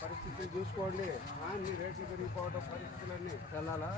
పరిస్థితులు చూసుకోండి. అన్ని రేట్లు పెరిగిపోవడం పరిస్థితులన్నీ వెళ్ళాలా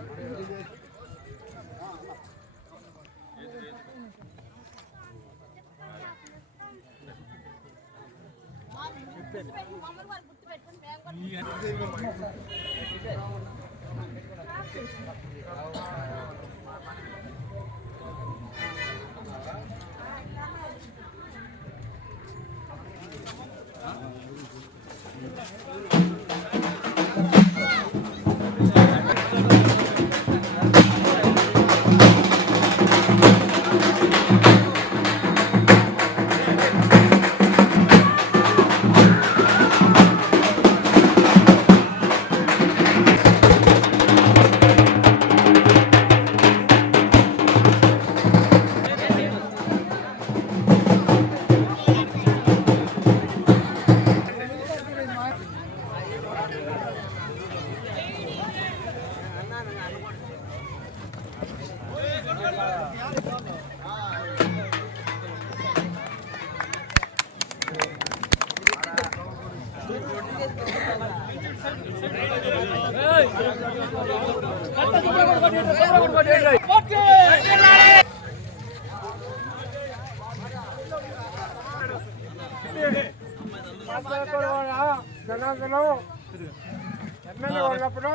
జనార్దనం ఎమ్మెల్యే ఉన్నప్పుడు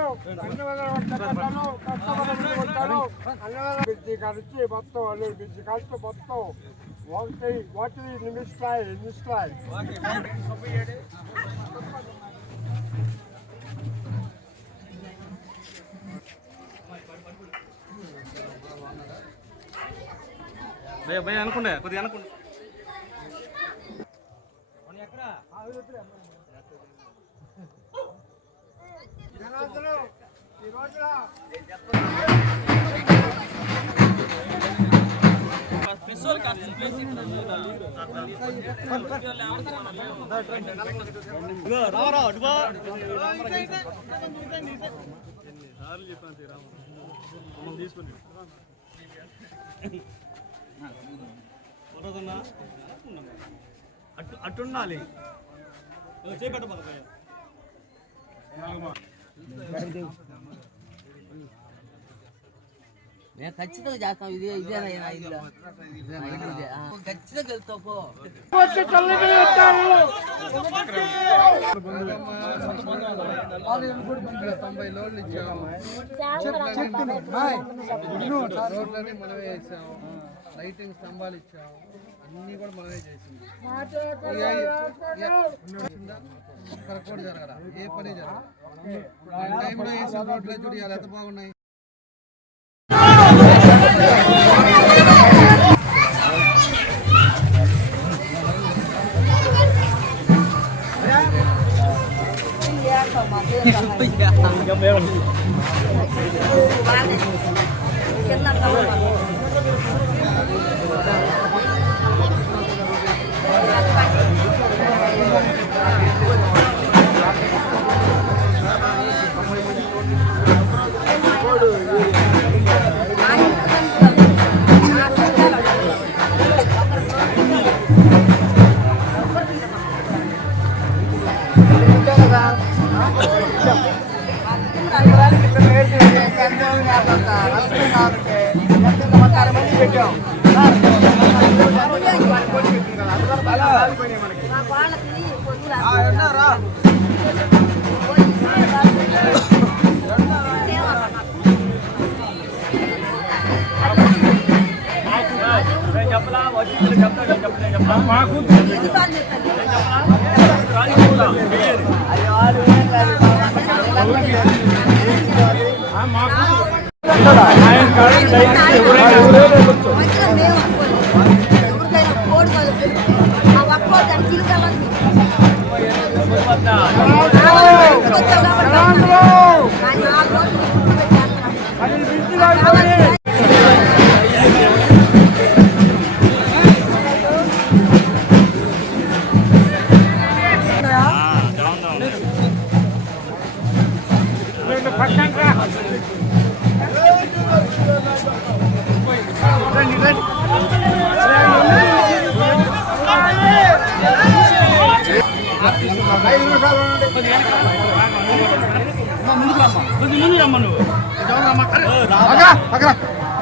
అన్ని బిజీ కలిసి మొత్తం అన్ని బిజీ కలిసి మొత్తం ఒకటి నిమిషాలు భయ అనుకుండే కొద్దిగా అనుకుంటా ఈ రోజున అట్టుండాలి చేపట్ట మేము ఖచ్చితంగా చేస్తాం. ఇదేనా ఇల్లు ఖచ్చితంగా వెళ్తావు పో. 90 లోన్లు ఇచ్చాము. రోడ్లని మనమే వేసాము. లైటింగ్ స్తంభాలు ఇచ్చాము. అన్నీ కూడా మనమే చేసింది. ఒక్కరు కూడా జరగల, ఏ పని జరగల. టైంలో వేసిన రోడ్లు చూడు ఎంత బాగున్నాయి.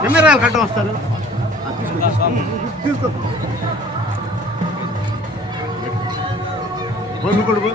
ఎమ్మెల్యేలు కట్ట వస్తారు తీసుకో కొడుకు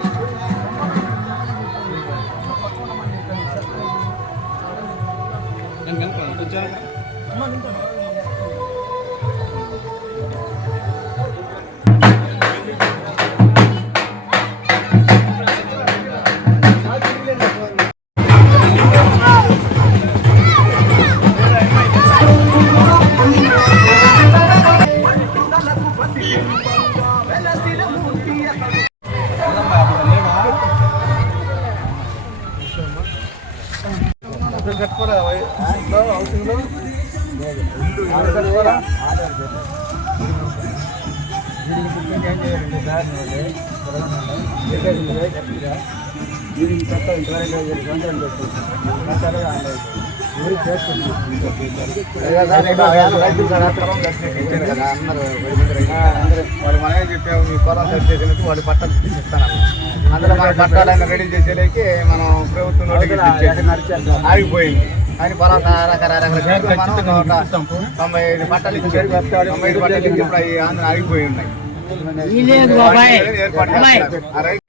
వాడు మనమే చెప్పాము మీ పొలం సెట్ చేసినట్టు వాడు పట్టాలు ఇస్తానన్న అందులో మన పట్టాలన్నీ రెడీ చేసేలేకి మనం ప్రభుత్వం నోటిఫికేషన్ ఆగిపోయింది. అని పొలం రకరకాల మనం 95 పట్టాలు ఇచ్చారు. 95 పట్టాలు ఇచ్చి ఇప్పుడు అవి ఆగిపోయి ఉన్నాయి. ఏర్పాటు చేస్తున్నారు. ఆ రైతు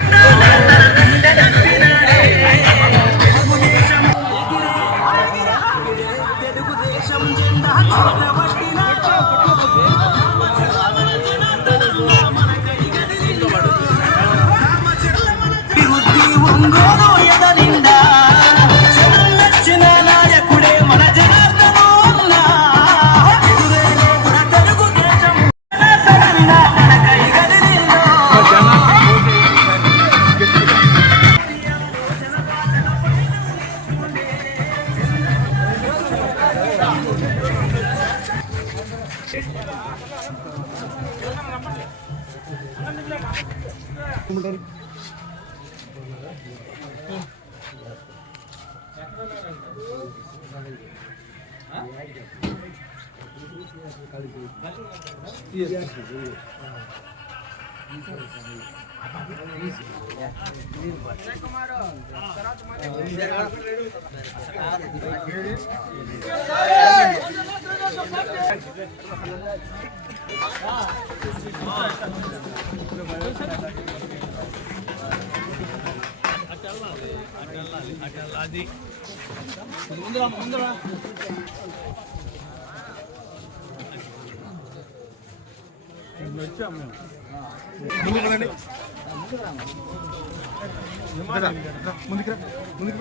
ముందుకు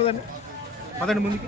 పదండి ముందుకు.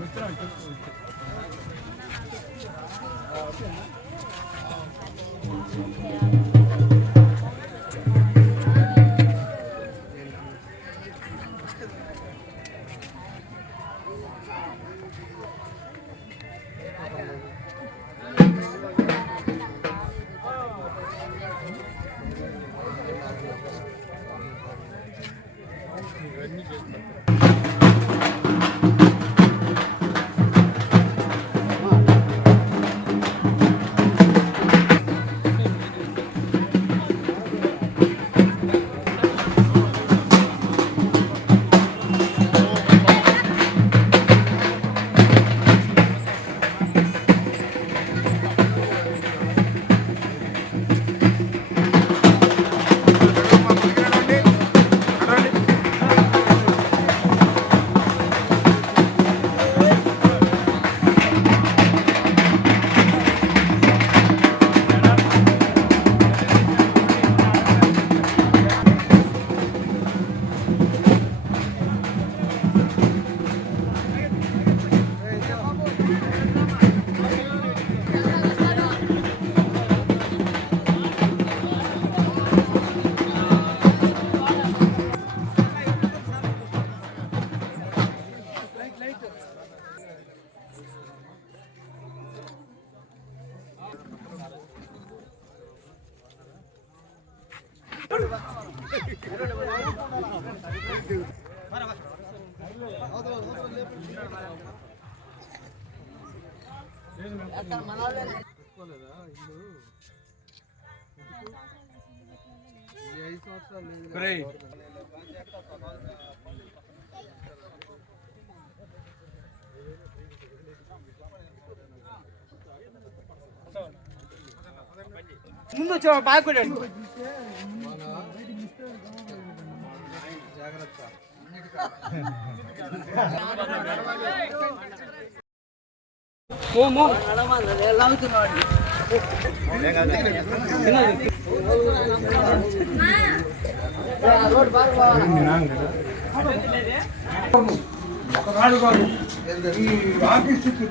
ముందు వచ్చి బాగా కొట్టండి.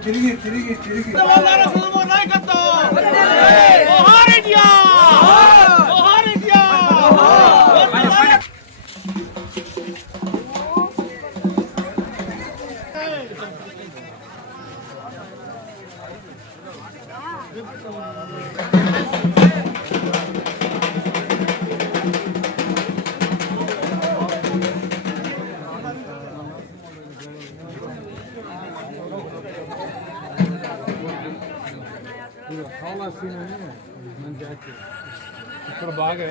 తిరిగి తిరిగి తిరిగి ఇక్కడ బాగా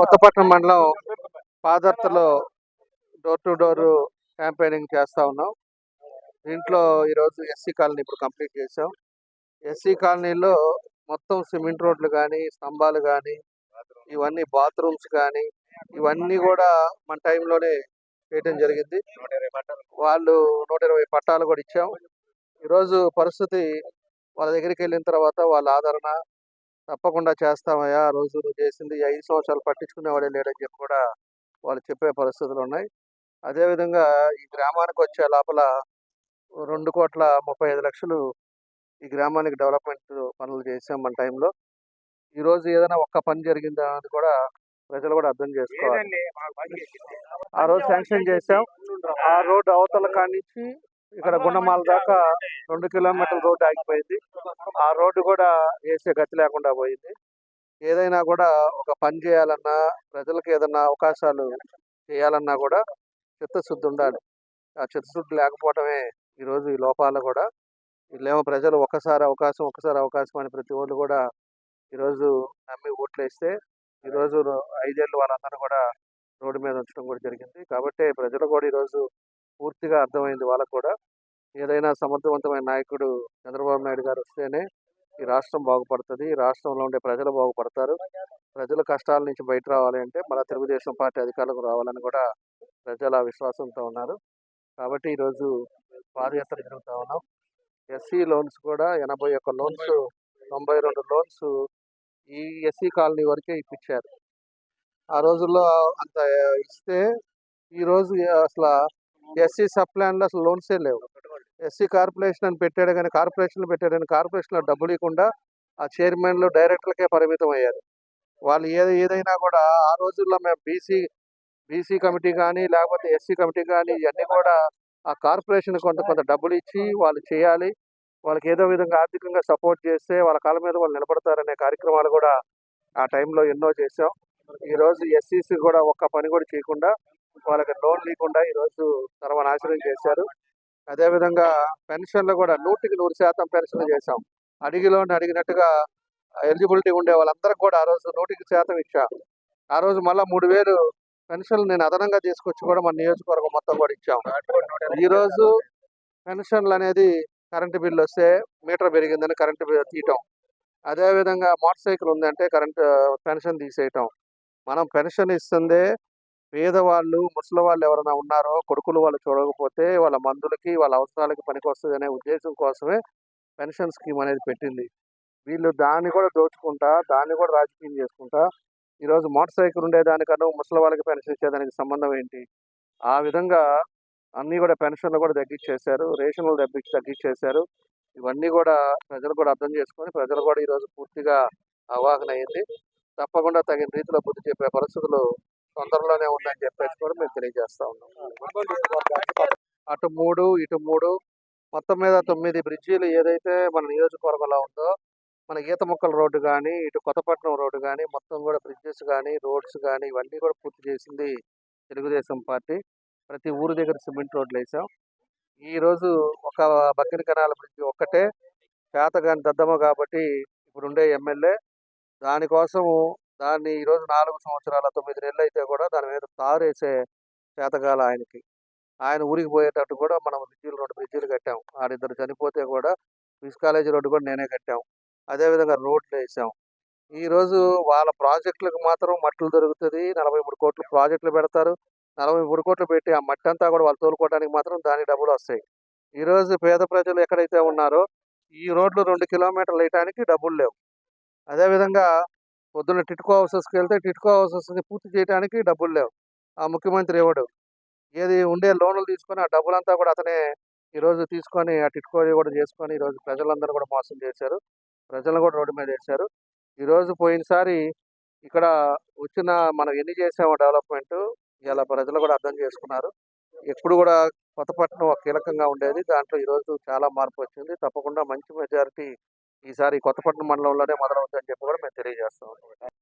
కొత్తపట్నం మండలం పాదర్తలో డోర్ టు డోర్ క్యాంపెయినింగ్ చేస్తా ఉన్నాం. దీంట్లో ఈరోజు ఎస్సీ కాలనీ ఇప్పుడు కంప్లీట్ చేసాం. ఎస్సీ కాలనీలో మొత్తం సిమెంట్ రోడ్లు కానీ, స్తంభాలు కానీ, ఇవన్నీ బాత్రూమ్స్ కానీ, ఇవన్నీ కూడా మన టైంలోనే చేయడం జరిగింది. వాళ్ళు 120 పట్టాలు కూడా ఇచ్చాం. ఈరోజు పరిస్థితి వాళ్ళ దగ్గరికి వెళ్ళిన తర్వాత వాళ్ళ ఆదరణ తప్పకుండా చేస్తామయ్యా, ఆ రోజు నువ్వు చేసింది 5 సంవత్సరాలు పట్టించుకునేవాడే లేడని చెప్పి కూడా వాళ్ళు చెప్పే పరిస్థితులు ఉన్నాయి. అదేవిధంగా ఈ గ్రామానికి వచ్చే లోపల 2,35,00,000 ఈ గ్రామానికి డెవలప్మెంట్ పనులు చేసాం మన టైంలో. ఈరోజు ఏదైనా ఒక్క పని జరిగిందా అని కూడా ప్రజలు కూడా అర్థం చేసుకోవాలి. ఆ రోజు శాంక్షన్ చేసాం. ఆ రోడ్డు అవతల కాడి నుంచి ఇక్కడ గుండమాల దాకా 2 కిలోమీటర్ల రోడ్డు ఆగిపోయింది. ఆ రోడ్డు కూడా వేసే గతి లేకుండా పోయింది. ఏదైనా కూడా ఒక పని చేయాలన్నా, ప్రజలకు ఏదన్నా అవకాశాలు చేయాలన్నా కూడా చిత్తశుద్ధి ఉండాలి. ఆ చిత్తశుద్ధి లేకపోవటమే ఈరోజు ఈ లోపాలు కూడా. వీళ్ళేమో ప్రజలు ఒక్కసారి అవకాశం అని ప్రతి ఓళ్ళు కూడా ఈరోజు నమ్మి ఓట్లు వేస్తే ఈరోజు 5 ఏళ్ళు వాళ్ళందరూ కూడా రోడ్డు మీద ఉంచడం కూడా జరిగింది. కాబట్టి ప్రజలు కూడా ఈరోజు పూర్తిగా అర్థమైంది వాళ్ళకు కూడా. ఏదైనా సమర్థవంతమైన నాయకుడు చంద్రబాబు నాయుడు గారు వస్తేనే ఈ రాష్ట్రం బాగుపడుతుంది, ఈ రాష్ట్రంలో ఉండే ప్రజలు బాగుపడతారు. ప్రజల కష్టాల నుంచి బయట రావాలి అంటే మన తెలుగుదేశం పార్టీ అధికారులకు రావాలని కూడా ప్రజల విశ్వాసంతో ఉన్నారు. కాబట్టి ఈరోజు పాదయాత్ర జరుగుతూ ఉన్నాం. ఎస్సీ లోన్స్ కూడా 81 లోన్స్, 92 లోన్స్ ఈ ఎస్సీ కాలనీ వరకే ఇప్పించారు. ఆ రోజుల్లో అంత ఇస్తే ఈరోజు అసలు ఎస్సీ సబ్ ప్లాన్లో అసలు లోన్సే లేవు. ఎస్సీ కార్పొరేషన్ అని పెట్టాడు కానీ కార్పొరేషన్లో డబ్బులు ఇవ్వకుండా ఆ చైర్మన్లు డైరెక్టర్లకే పరిమితం అయ్యారు. వాళ్ళు ఏదైనా కూడా ఆ రోజుల్లో మేము బీసీ కమిటీ కానీ లేకపోతే ఎస్సీ కమిటీ కానీ ఇవన్నీ కూడా ఆ కార్పొరేషన్ కొంత డబ్బులు ఇచ్చి వాళ్ళు చేయాలి. వాళ్ళకి ఏదో విధంగా ఆర్థికంగా సపోర్ట్ చేస్తే వాళ్ళ కాళ్ళ మీద వాళ్ళు నిలబడతారనే కార్యక్రమాలు కూడా ఆ టైంలో ఎన్నో చేసాం. ఈరోజు ఎస్సీసీ కూడా ఒక్క పని కూడా చేయకుండా వాళ్ళకి లోన్ లేకుండా ఈరోజు సర్వనాశనం చేశారు. అదేవిధంగా పెన్షన్లు కూడా 100% పెన్షన్లు చేశాం. అడిగినట్టుగా ఎలిజిబిలిటీ ఉండే వాళ్ళందరికీ కూడా ఆ రోజు 100% ఇచ్చా. ఆ రోజు మళ్ళీ 3,000 పెన్షన్లు నేను అదనంగా తీసుకొచ్చి కూడా మన నియోజకవర్గం మొత్తం కూడా ఇచ్చాం. ఈరోజు పెన్షన్లు అనేది కరెంటు బిల్లు వస్తే మీటర్ పెరిగిందని కరెంటు బిల్లు తీయటం, అదేవిధంగా మోటార్ సైకిల్ ఉందంటే పెన్షన్ తీసేయటం. మనం పెన్షన్ ఇస్తుందే పేదవాళ్ళు, ముసలి వాళ్ళు ఎవరైనా ఉన్నారో కొడుకులు వాళ్ళు చూడకపోతే వాళ్ళ మందులకి వాళ్ళ అవసరాలకి పనికి వస్తుంది అనే ఉద్దేశం కోసమే పెన్షన్ స్కీమ్ అనేది పెట్టింది. వీళ్ళు దాన్ని కూడా దోచుకుంటా, దాన్ని కూడా రాజకీయం చేసుకుంటా ఈరోజు మోటార్ సైకిల్ ఉండేదానికన్నా ముసలి వాళ్ళకి పెన్షన్ ఇచ్చేదానికి సంబంధం ఏంటి? ఆ విధంగా అన్నీ కూడా పెన్షన్లు కూడా తగ్గించేశారు, రేషన్లు తగ్గించేశారు. ఇవన్నీ కూడా ప్రజలు కూడా అర్థం చేసుకొని ప్రజలు కూడా ఈరోజు పూర్తిగా అవగాహన అయింది. తప్పకుండా తగిన రీతిలో బుద్ధి చెప్పే పరిస్థితులు తొందరలోనే ఉందని చెప్పేసి కూడా మేము తెలియజేస్తా ఉన్నాం. అటు 3 ఇటు 3 మొత్తం మీద 9 బ్రిడ్జీలు ఏదైతే మన నియోజకవర్గంలో ఉందో, మన ఈతముక్కల రోడ్డు కానీ, ఇటు కొత్తపట్నం రోడ్డు కానీ, మొత్తం కూడా బ్రిడ్జెస్ కానీ, రోడ్స్ కానీ ఇవన్నీ కూడా పూర్తి చేసింది తెలుగుదేశం పార్టీ. ప్రతి ఊరు దగ్గర సిమెంట్ రోడ్లు వేసాం. ఈరోజు ఒక బక్కిన కెనాల్ బ్రిడ్జి ఒక్కటే చేతగాని దద్దమ్మ కాబట్టి ఇప్పుడుండే ఎమ్మెల్యే దాన్ని ఈరోజు 4 సంవత్సరాల 9 నెలలు అయితే కూడా దాని మీద తారు వేసే చేతగాల ఆయనకి. ఆయన ఊరికి పోయేటట్టు కూడా మనం 2 బ్రిడ్జీలు కట్టాం. ఆడిద్దరు చనిపోతే కూడా క్విజ్ కాలేజీ రోడ్డు కూడా నేనే కట్టాం. అదేవిధంగా రోడ్లు వేసాం. ఈరోజు వాళ్ళ ప్రాజెక్టులకు మాత్రం మట్టులు దొరుకుతుంది. 43 కోట్లు ప్రాజెక్టులు పెడతారు. 43 కోట్లు పెట్టి ఆ మట్టి అంతా కూడా వాళ్ళు తోలుకోవడానికి మాత్రం దానికి డబ్బులు వస్తాయి. ఈరోజు పేద ప్రజలు ఎక్కడైతే ఉన్నారో ఈ రోడ్లు 2 కిలోమీటర్లు వేయడానికి డబ్బులు లేవు. అదేవిధంగా పొద్దున్న టిట్కో హౌసెస్కి వెళ్తే టిట్కో హౌసెస్ని పూర్తి చేయడానికి డబ్బులు లేవు. ఆ ముఖ్యమంత్రి ఇవ్వడు. ఏది ఉండే లోన్లు తీసుకొని ఆ డబ్బులంతా కూడా అతనే ఈరోజు తీసుకొని ఆ టిట్కో కూడా చేసుకొని ఈరోజు ప్రజలందరూ కూడా మోసం చేశారు. ప్రజలను కూడా రోడ్డు మీద వేశారు. ఈరోజు పోయినసారి ఇక్కడ మనం ఎన్ని చేసామో డెవలప్మెంట్ ఇలా ప్రజలు కూడా అర్థం చేసుకున్నారు. ఎప్పుడు కూడా కొత్తపట్నం ఒక కీలకంగా ఉండేది. దాంట్లో ఈరోజు చాలా మార్పు వచ్చింది. తప్పకుండా మంచి మెజారిటీ ఈసారి కొత్తపట్నం మండలంలోనే మొదలవుతుందని చెప్పి కూడా మేము తెలియజేస్తాం.